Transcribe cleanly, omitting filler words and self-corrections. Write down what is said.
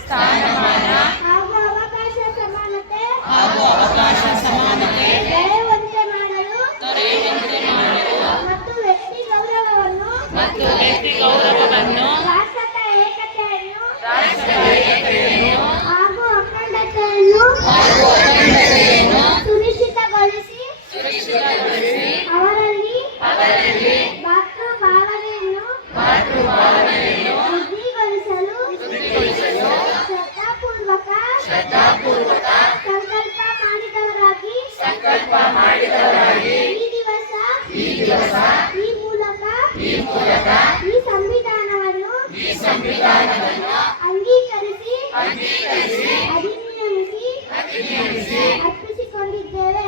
ಸ್ಥಾನಮಾನ ಹಾಗೂ ಅವಕಾಶ ಸಮಾನತೆ ದೊರೆಯುವಂತೆ ಮಾಡಲು ಮತ್ತು ವ್ಯಕ್ತಿ ಗೌರವವನ್ನು ರಾಷ್ಟ್ರದ ಏಕತೆಯನ್ನು ಹಾಗೂ ಅಖಂಡತೆಯನ್ನು ಸುನಿಶ್ಚಿತಗೊಳಿಸಿ ಅವರಲ್ಲಿ ಭಾವನೆಯನ್ನು ವೃದ್ಧಿಗೊಳಿಸಲು ಶ್ರದ್ಧಾಪೂರ್ವಕ ಸಂಕಲ್ಪ ಮಾಡಿದವರಾಗಿ ಈ ದಿವಸ ಈ ಮೂಲಕ ಈ ಸಂವಿಧಾನವನ್ನು ಅಂಗೀಕರಿಸಿ ಅಧಿನಿಯಮಿಸಿ ಅರ್ಪಿಸಿಕೊಂಡಿದ್ದೇವೆ.